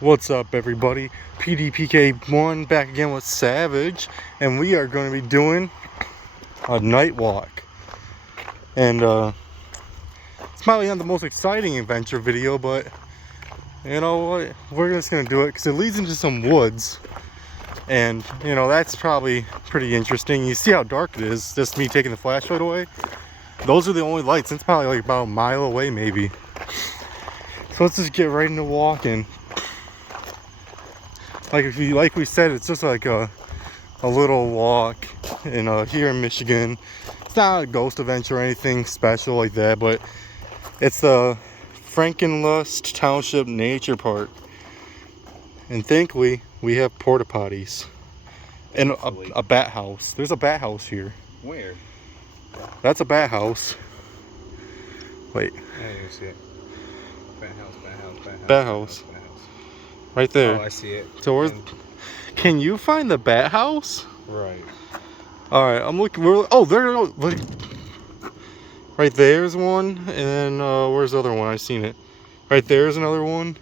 What's up, everybody? PDPK1 back again with Savage, and we are going to be doing a night walk. And it's probably not the most exciting adventure video, but you know what? We're just going to do it because it leads into some woods, and you know that's probably pretty interesting. You see how dark it is? Just me taking the flashlight away. Those are the only lights. It's probably like about a mile away, maybe. So let's just get right into walking. Like we said, it's just like a little walk in here in Michigan. It's not a ghost adventure or anything special like that, but it's the Frankenlust Township Nature Park. And thankfully, we have porta potties and a bat house. There's a bat house here. Where? That's a bat house. Wait. I didn't see it. Bat house, bat house, bat house. Bat house. Right there. Oh, I see it. So where's? Can you find the bat house? Right. All right, I'm looking. Oh, there. Look. Right there's one, and then where's the other one? I've seen it. Right there's another one.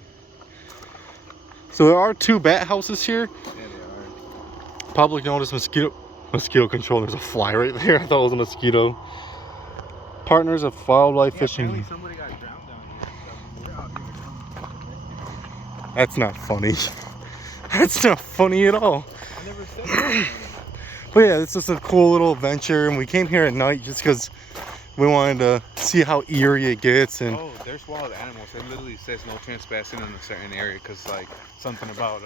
So there are two bat houses here. Yeah, they are. Public notice mosquito control. There's a fly right there. I thought it was a mosquito. Partners of wildlife fishing. Apparently somebody got drowned down here. So we're out here. That's not funny. That's not funny at all. I never said that. But yeah, it's just a cool little adventure, and we came here at night just because we wanted to see how eerie it gets. And Oh, there's wild animals. It literally says no trespassing in a certain area because, like, something about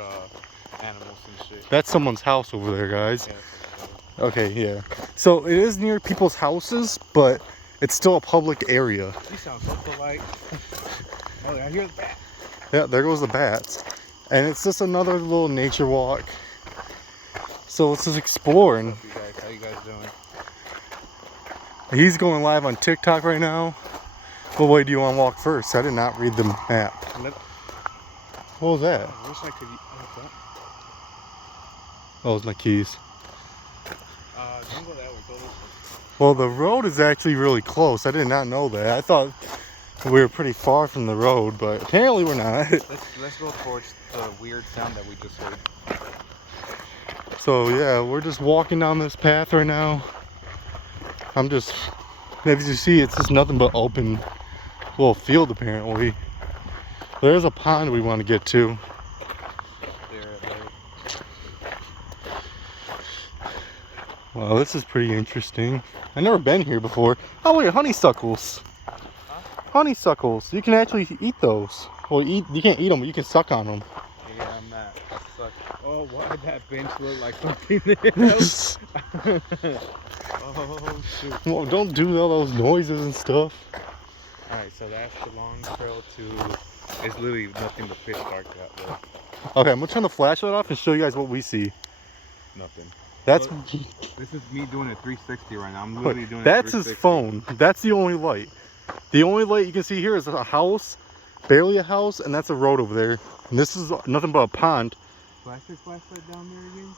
animals and shit. that's someone's house over there, guys. Yeah, Okay, yeah. So it is near people's houses, but it's still a public area. you sound so polite. Oh, I hear the bat. Yeah, there goes the bats. And it's just another little nature walk. So let's just explore. And What's up, you guys? How you guys doing? he's going live on TikTok right now. What way do you want to walk first? I did not read the map. What was that? I wish I could. What's that? Oh, it's my keys. Don't go that way. Go this way. Well, the road is actually really close. I did not know that. I thought we were pretty far from the road, but apparently we're not. Let's go towards the weird sound that we just heard. So yeah, we're just walking down this path right now. As you see, it's just nothing but open little field apparently. There's a pond we want to get to. There. Wow, this is pretty interesting. I've never been here before. Oh wait, honeysuckles. Huh? Honeysuckles. You can actually eat those. Well, you can't eat them, but you can suck on them. Yeah, I'm not. Suck. Oh, why did that bench look like something else? Oh, shoot. Well, don't do all those noises and stuff. Alright, so that's the long trail to... It's literally nothing but pitch dark out there. Okay, I'm gonna turn the flashlight off and show you guys what we see. Nothing. That's This is me doing a 360 right now. I'm literally doing that's a 360. his phone. That's the only light. The only light you can see here is a house, barely a house, and that's a road over there. And this is nothing but a pond. Flashlight down there again?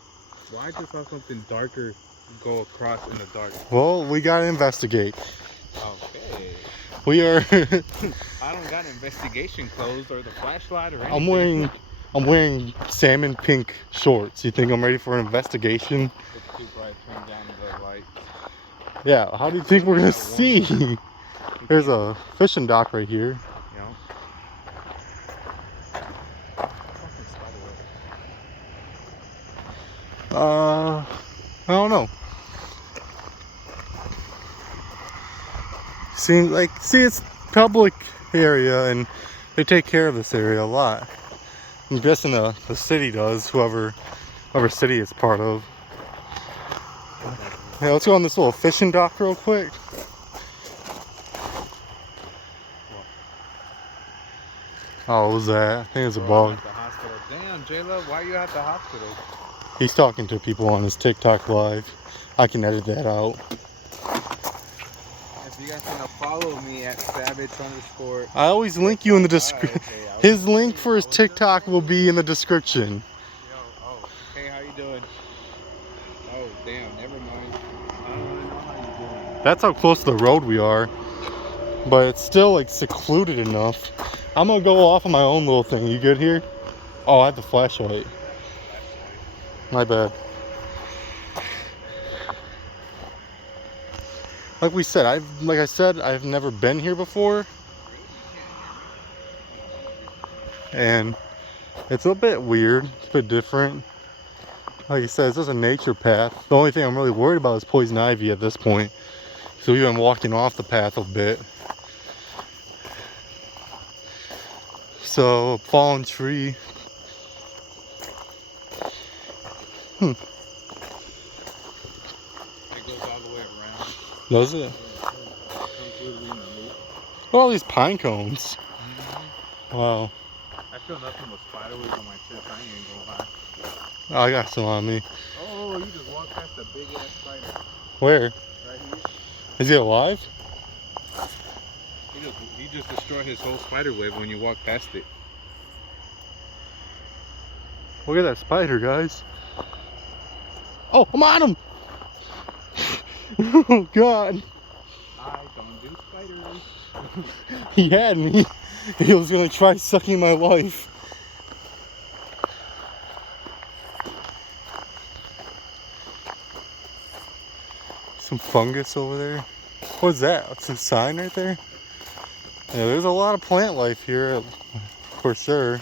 Why just saw something darker go across in the dark? Well, we gotta investigate. Okay. We are. I don't got investigation clothes or the flashlight or anything. I'm wearing salmon pink shorts. You think I'm ready for an investigation? It's too bright. Turn down the light. Yeah. How do you think we're gonna see? There's a fishing dock right here. You know? Fucking spider web. I don't know. Seems like, it's public area and they take care of this area a lot. I'm guessing the city does, whoever city it's part of. Yeah, let's go on this little fishing dock real quick. Oh, what was that? I think it was a bug. At the hospital. Damn, J-Lo, why are you at the hospital? He's talking to people on his TikTok live. I can edit that out. If you guys want to follow me at savage_. I always link you in the description. Okay, His link for his TikTok will be in the description. Yo, oh, hey, how you doing? Oh, damn, never mind. I don't really know how you doing. That's how close to the road we are. But it's still like secluded enough. I'm gonna go off on my own little thing. You good here? Oh, I have the flashlight. My bad. Like I said, I've never been here before. And it's a bit weird. It's a bit different. Like I said, it's just a nature path. The only thing I'm really worried about is poison ivy at this point. So we've been walking off the path a bit. So, a fallen tree. It goes all the way around. Does it? What are all these pine cones? Wow. I feel nothing but spiderwebs on my chest. I ain't gonna lie. Oh, I got some on me. Oh, you just walked past a big ass spider. Where? Right here. Is he alive? He just destroyed his whole spider web when you walk past it. Look at that spider, guys. Oh, I'm on him! Oh, God. I don't do spiders. He had me. He was gonna try sucking my life. Some fungus over there. What's that? What's a sign right there? Yeah, there's a lot of plant life here, for sure.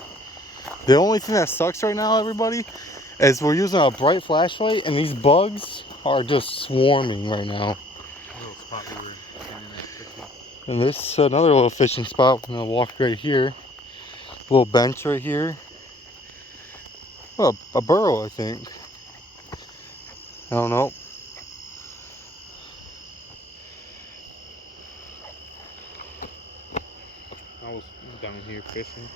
The only thing that sucks right now, everybody, is we're using a bright flashlight and these bugs are just swarming right now. Little spot we were standing at. And there's another little fishing spot. We're gonna walk right here. Little bench right here. Well, a burrow, I think. I don't know. I was down here fishing.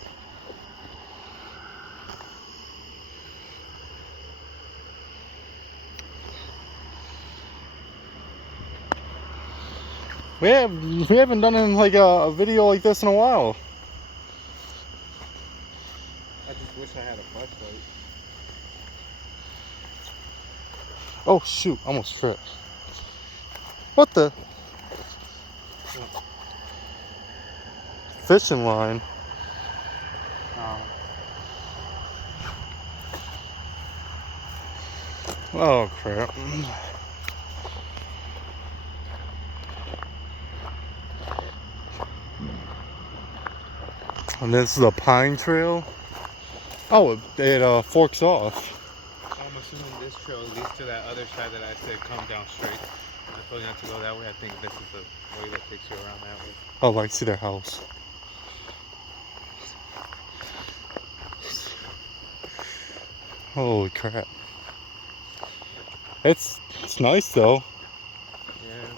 We haven't done like a video like this in a while. I just wish I had a flashlight. Oh shoot, almost tripped. What the? Fishing line. Oh crap. And this is a pine trail. Oh, it forks off. I'm assuming this trail leads to that other side that I said come down straight. I told you not to go that way. I think this is the way that takes you around that way. Oh, I see their house. Holy crap. It's nice though. Yeah.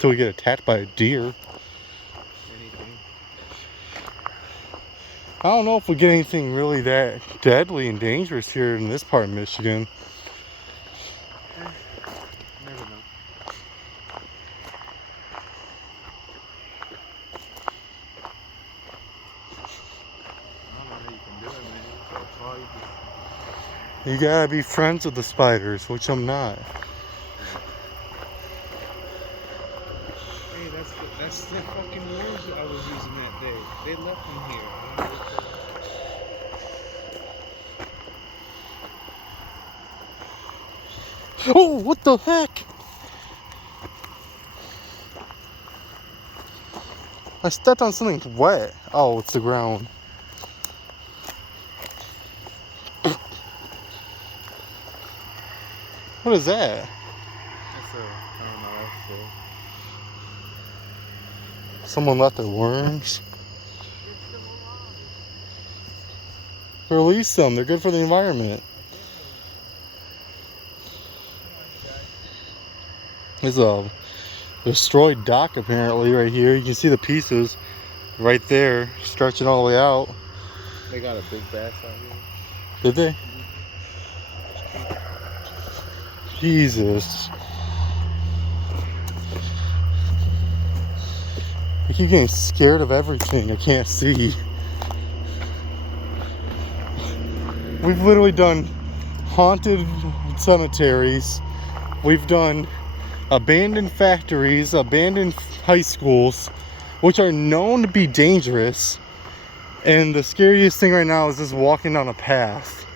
Till we get attacked by a deer. Anything. I don't know if we get anything really that deadly and dangerous here in this part of Michigan. Never know. I don't know how you can do it, man. So tall, you just... You gotta be friends with the spiders, which I'm not. Hey, that's the fucking words that I was using that day. They left them here. Oh, what the heck? I stepped on something wet. Oh, it's the ground. What is that? That's I don't know, that's Someone left their worms. Release them. They're good for the environment. There's a destroyed dock apparently right here. You can see the pieces right there stretching all the way out. They got a big bass out here. Did they? Jesus. I keep getting scared of everything I can't see. We've literally done haunted cemeteries. We've done abandoned factories, abandoned high schools, which are known to be dangerous. And the scariest thing right now is just walking down a path.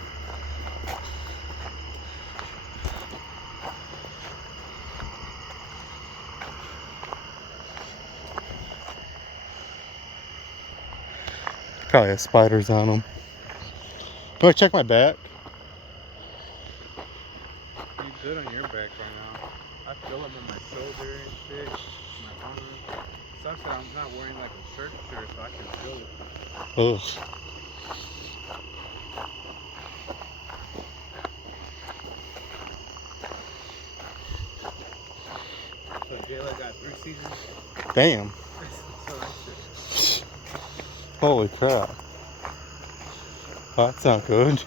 Probably have spiders on them. Do I check my back? You're good on your back right now. I feel them on my shoulder and shit, my arm. Sucks that I'm not wearing like a shirt so I can feel it. Ugh. So Jayla got 3 seasons. Damn. So that's it. Holy crap. Oh, that's not good.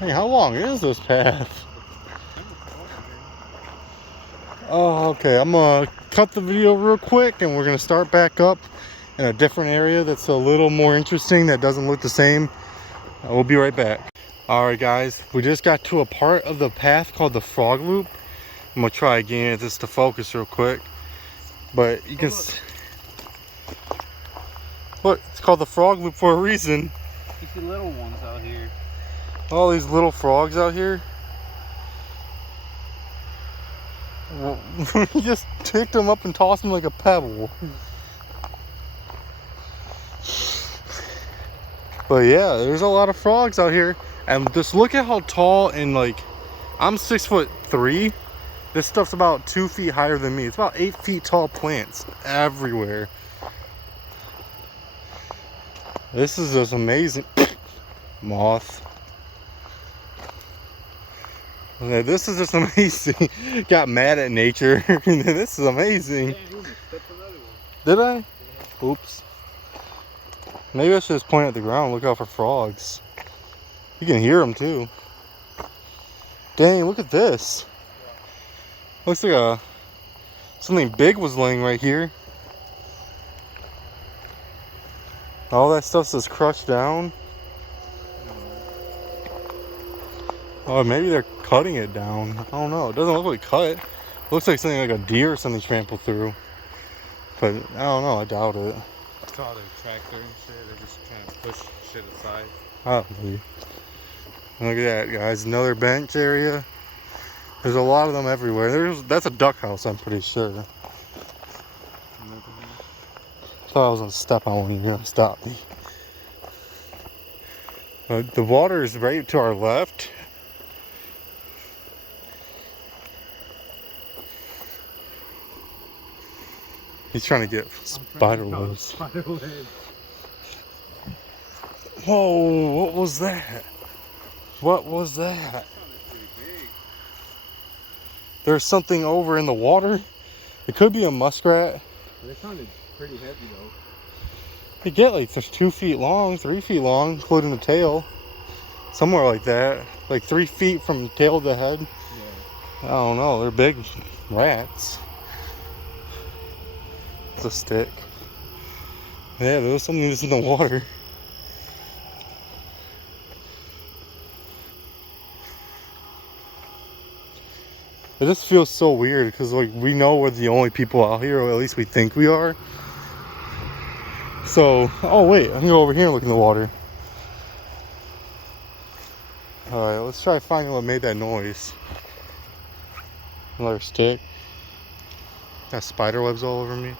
Hey, how long is this path? Oh, okay. I'm gonna cut the video real quick and we're gonna start back up in a different area that's a little more interesting, that doesn't look the same. We'll be right back. Alright guys, we just got to a part of the path called the frog loop. I'm gonna try again just to focus real quick. But you can look, it's called the frog loop for a reason. You see little ones out here. All these little frogs out here. You just picked them up and tossed them like a pebble. But yeah, there's a lot of frogs out here. And just look at how tall, and like, I'm 6'3". This stuff's about 2 feet higher than me. It's about 8 feet tall plants everywhere. This is just amazing. Moth. Okay, this is just amazing. Got mad at nature. This is amazing. Did I? Yeah. Oops. Maybe I should just point at the ground and look out for frogs. You can hear them too. Dang, look at this. Looks like something big was laying right here. All that stuff's just crushed down. Oh, maybe they're cutting it down. I don't know. It doesn't look like cut. It looks like something like a deer or something trampled through. But I don't know. I doubt it. It's all their tractor and shit. They're just trying to push shit aside. Probably. Look at that, guys. Another bench area. There's a lot of them everywhere. That's a duck house, I'm pretty sure. Thought I was gonna step on one. You're gonna stop me. The water is right to our left. He's trying to get spider webs. Whoa, what was that? What was that? There's something over in the water. It could be a muskrat. They sounded pretty heavy though. They get like 2 feet long, 3 feet long, including the tail. Somewhere like that. Like 3 feet from tail to head. Yeah. I don't know, they're big rats. It's a stick. Yeah, there was something that's in the water. It just feels so weird because like we know we're the only people out here, or at least we think we are. So, oh wait, I can go over here and look in the water. Alright, let's try finding what made that noise. Another stick. Got spider webs all over me.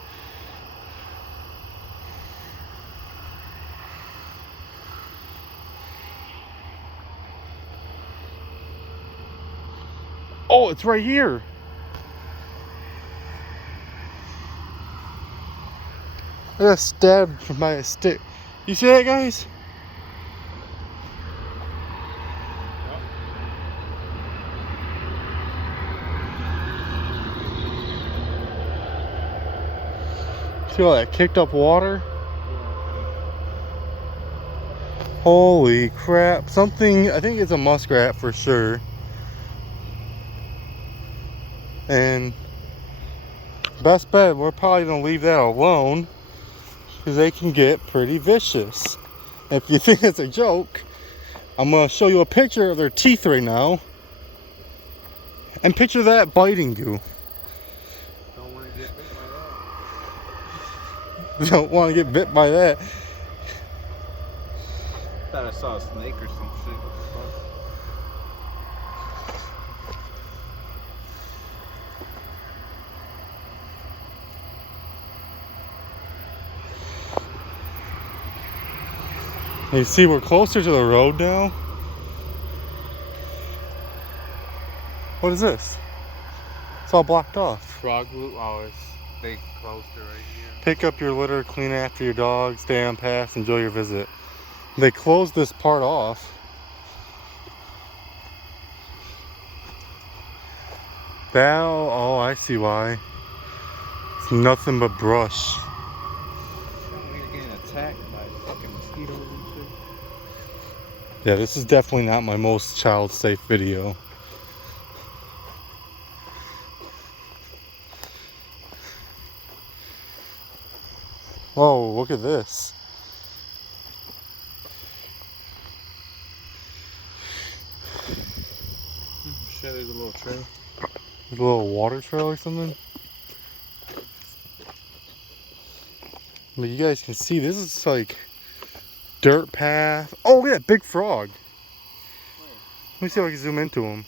Oh, it's right here. I got stabbed by a stick. You see that, guys? See all that kicked up water? Holy crap. Something, I think it's a muskrat for sure. And best bet, we're probably gonna leave that alone because they can get pretty vicious. If you think it's a joke, I'm gonna show you a picture of their teeth right now. And picture that biting you. Don't want to get bit by that. You don't want to get bit by that. Thought I saw a snake or some shit. What the fuck? You see, we're closer to the road now. What is this? It's all blocked off. Frog loop. Oh, they closed it right here. Pick up your litter, clean after your dog, stay on pass, enjoy your visit. They closed this part off. Now, oh, I see why. It's nothing but brush. We're getting attacked by fucking mosquitoes and shit. Yeah, this is definitely not my most child-safe video. Whoa, look at this. Shit, there's a little trail. There's a little water trail or something. But you guys can see, this is like dirt path. Oh yeah, big frog. Let me see if I can zoom into him.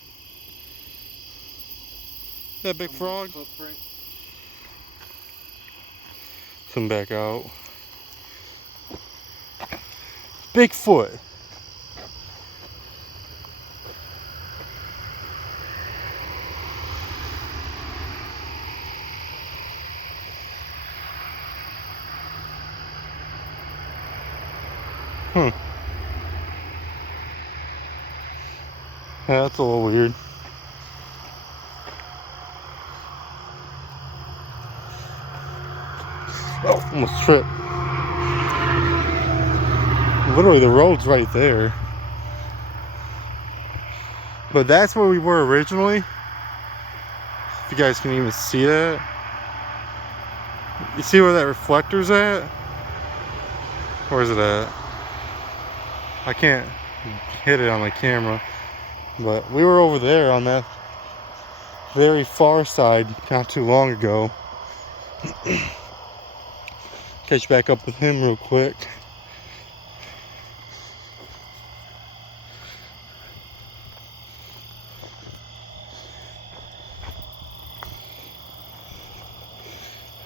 That big frog? Footprint. Zoom back out. Bigfoot. Yeah, that's a little weird. Oh, almost tripped. Literally, the road's right there. But that's where we were originally. If you guys can even see that. You see where that reflector's at? Where is it at? I can't hit it on my camera. But we were over there on that very far side not too long ago. Catch back up with him real quick.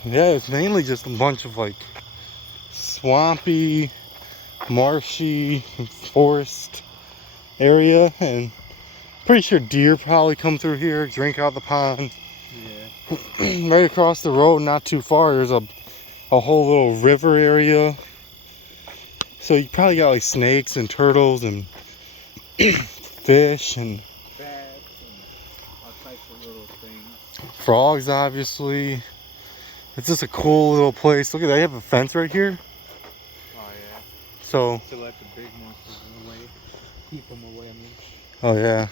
Yeah, it's mainly just a bunch of like swampy, marshy, forest area, and pretty sure deer probably come through here, drink out the pond. Yeah. Right across the road, not too far, there's a whole little river area. So you probably got like snakes and turtles and fish and Bats and all types of little things. frogs, obviously. It's just a cool little place. Look at that, they have a fence right here. Oh yeah. So, To let the big monsters away. Keep them away, I mean. oh yeah.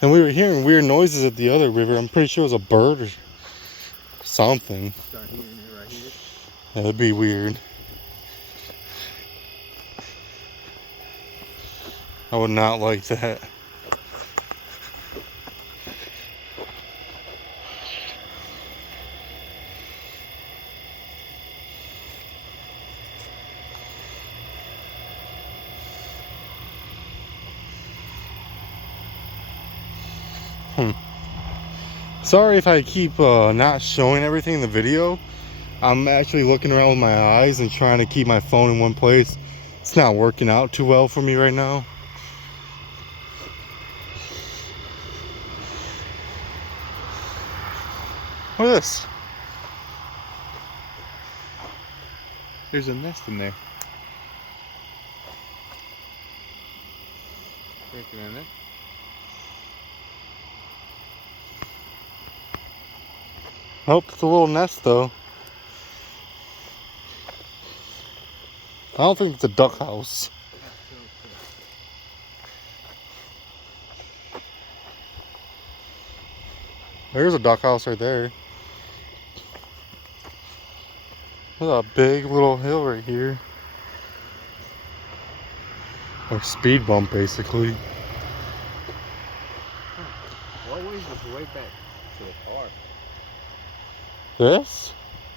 And we were hearing weird noises at the other river. I'm pretty sure it was a bird or something. Start hearing it right here. Yeah, that'd be weird. I would not like that. Sorry if I keep not showing everything in the video. I'm actually looking around with my eyes and trying to keep my phone in one place. It's not working out too well for me right now. Look at this. There's a nest in there. Breaking in it. Nope, it's a little nest though. I don't think it's a duck house. There's a duck house right there. There's a big little hill right here. Or speed bump, basically. What way is this way back? to a car. This?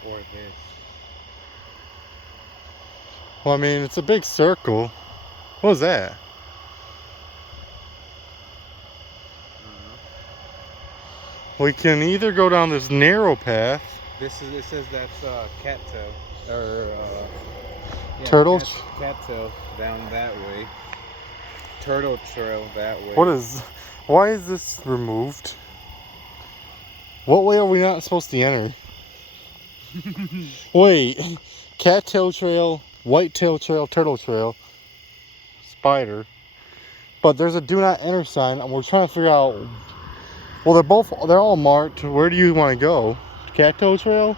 Or this. Well, I mean, it's a big circle. What was that? We can either go down this narrow path. It says that's cattail or yeah, Turtle. cattail down that way. Turtle trail that way. Why is this removed? What way are we not supposed to enter? Wait, cattail trail, whitetail trail, turtle trail, spider. But there's a do not enter sign, and we're trying to figure out. Well, they're all marked. Where do you want to go? Cattail trail?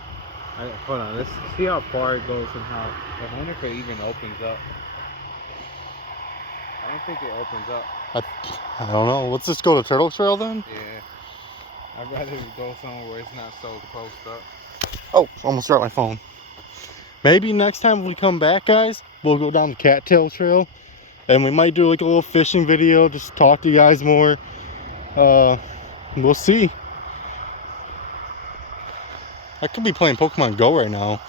Hold on, let's see how far it goes and how. I wonder if it even opens up. I don't think it opens up. I don't know. Let's just go to turtle trail then. Yeah. I'd rather go somewhere where it's not so close up. Oh, almost dropped my phone. Maybe next time we come back, guys, we'll go down the cattail trail. And we might do like a little fishing video, just talk to you guys more. We'll see. I could be playing Pokemon Go right now.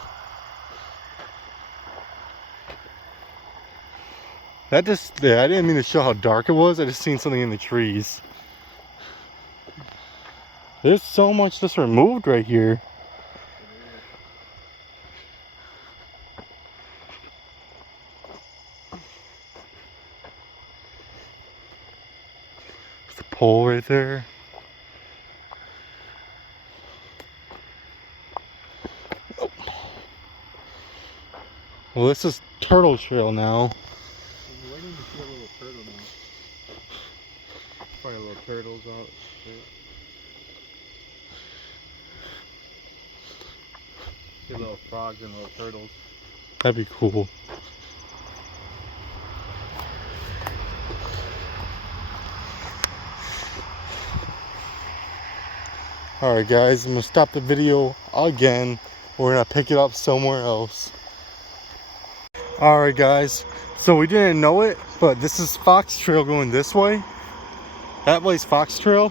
Yeah, I didn't mean to show how dark it was. I just seen something in the trees. There's so much just removed right here. There's a pole right there. Oh. Well, this is Turtle Trail now. Where did you see a little turtle now? Probably little turtles out there. See little frogs and little turtles. That'd be cool. Alright guys, I'm going to stop the video again. We're going to pick it up somewhere else. Alright guys, so we didn't know it, but this is Fox Trail going this way. That way's Fox Trail.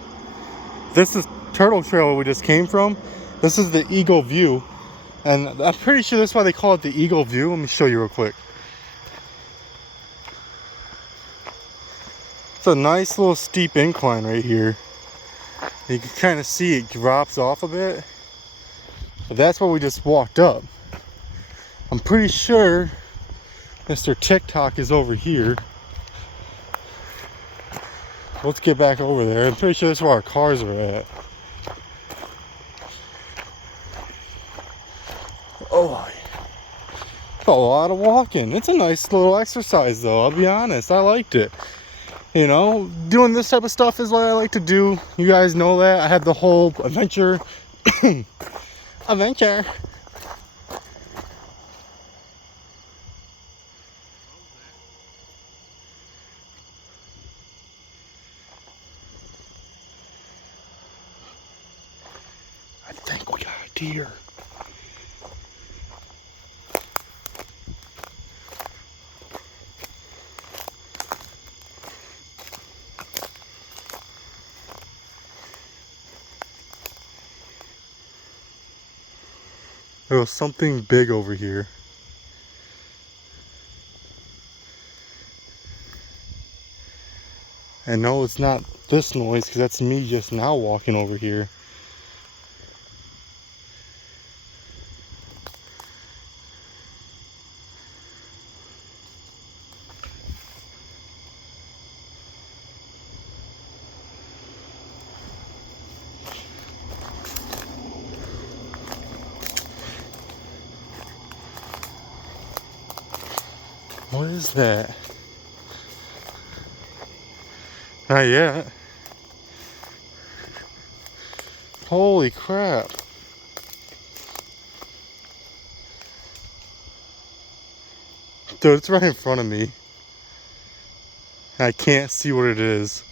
This is Turtle Trail where we just came from. This is the Eagle View. And I'm pretty sure that's why they call it the Eagle View. Let me show you real quick. It's a nice little steep incline right here. You can kind of see it drops off a bit. But that's where we just walked up. I'm pretty sure Mr. TikTok is over here. Let's get back over there. I'm pretty sure that's where our cars are at. Oh, it's a lot of walking. It's a nice little exercise though, I'll be honest. I liked it. You know, doing this type of stuff is what I like to do. You guys know that. I had the whole adventure. Adventure. I think we got a deer. There was something big over here. And no, it's not this noise because that's me just now walking over here. What is that? Not yet. Holy crap. Dude, it's right in front of me. I can't see what it is.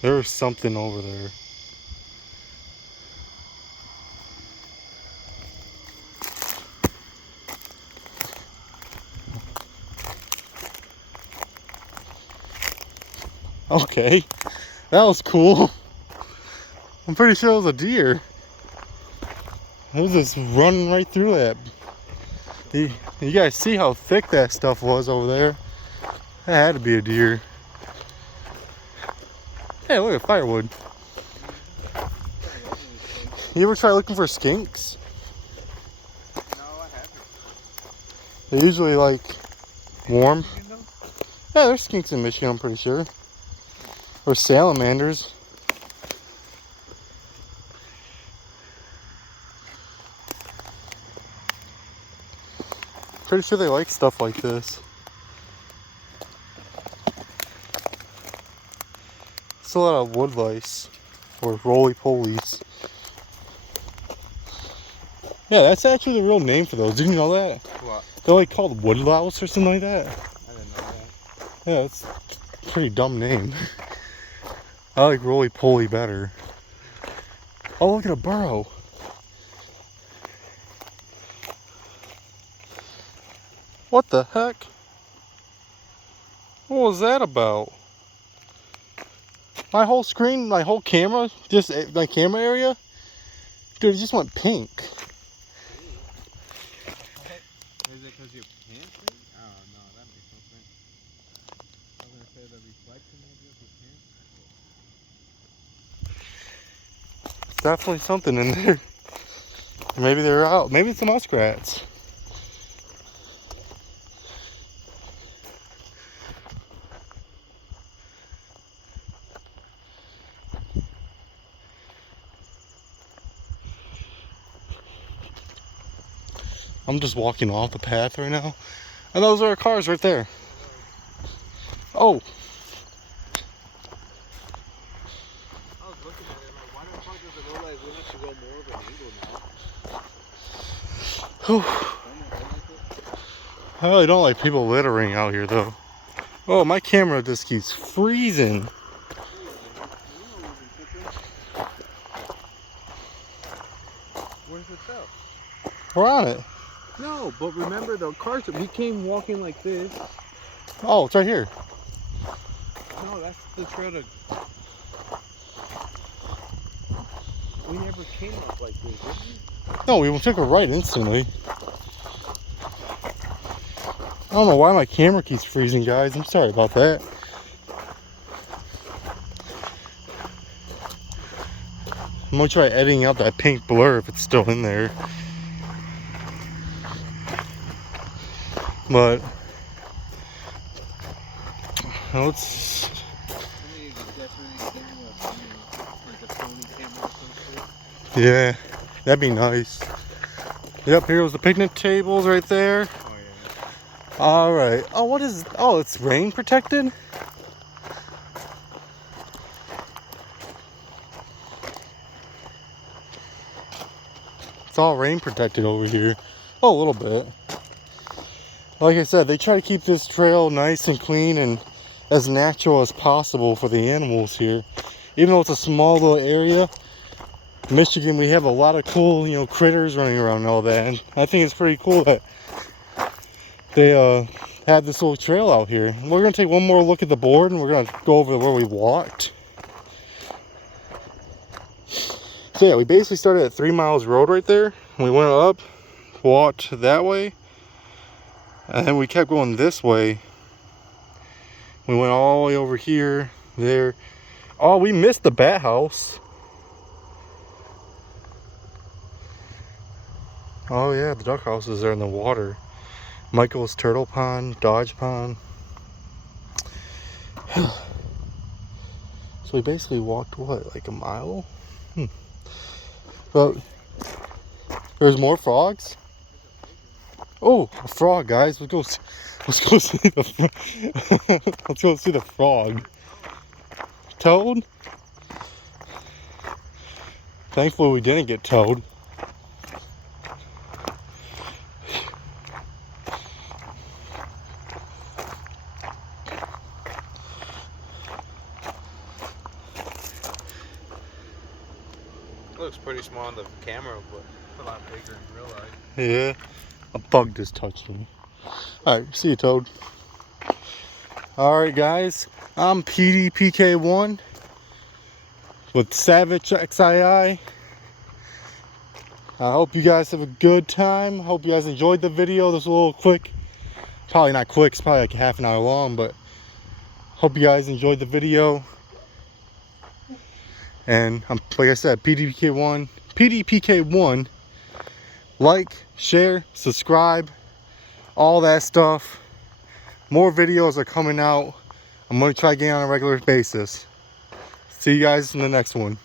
There's something over there. Okay, that was cool. I'm pretty sure it was a deer. It was just running right through that. You guys see how thick that stuff was over there? That had to be a deer. Hey, look at firewood. You ever try looking for skinks? No, I haven't. They usually like warm. You know? Yeah, there's skinks in Michigan, I'm pretty sure. Or salamanders. Pretty sure they like stuff like this. It's a lot of wood lice or roly-polies. Yeah, that's actually the real name for those. Did you know that? What? They're like called wood louse or something like that. I didn't know that. Yeah, it's a pretty dumb name. I like roly-poly better. Oh, look at a burrow. What the heck? What was that about? My whole screen, my whole camera, just my camera area, dude, it just went pink. Is it because your pants are? Oh, no, that makes no sense. I was going to say the reflection maybe of your pants. Definitely something in there. Maybe they're out. Maybe it's the muskrats. I'm just walking off the path right now. And those are our cars right there. Oh. I was looking at it like, why the fuck does it look like we have to go more of an angle now? I really don't like people littering out here though. Oh, my camera just keeps freezing. Where's the cell? We're on it. No, but remember the cars, we came walking like this. Oh, it's right here. No, that's the trail to... We never came up like this, did we? No, we took a right instantly. I don't know why my camera keeps freezing, guys. I'm sorry about that. I'm gonna try editing out that pink blur if it's still in there. But let's. Yeah, that'd be nice. Yep, here was the picnic tables right there. Oh, yeah. All right. Oh, what is? Oh, it's rain protected. It's all rain protected over here. Oh, a little bit. Like I said, they try to keep this trail nice and clean and as natural as possible for the animals here. Even though it's a small little area, Michigan, we have a lot of cool, critters running around and all that. And I think it's pretty cool that they had this little trail out here. We're gonna take one more look at the board and we're gonna go over where we walked. So yeah, we basically started at 3 Miles Road right there. We went up, walked that way, and then we kept going this way. We went all the way over here, there. Oh, we missed the bat house. Oh yeah, the duck house is there in the water. Michael's turtle pond, Dodge pond. So we basically walked what, like a mile? But there's more frogs. Oh, a frog, guys! Let's go see the let's go see the frog. Toad. Thankfully, we didn't get toad. It looks pretty small on the camera, but it's a lot bigger in real life. Yeah, a bug just touched me. All right, see you, Toad. Alright guys, I'm PDPK1 with Savage XII. I hope you guys have a good time. Hope you guys enjoyed the video. This was a little quick. Probably not quick, it's probably like half an hour long, but hope you guys enjoyed the video. And like I said, PDPK1. Like, share, subscribe, all that stuff. More videos are coming out. I'm going to try getting on a regular basis. See you guys in the next one.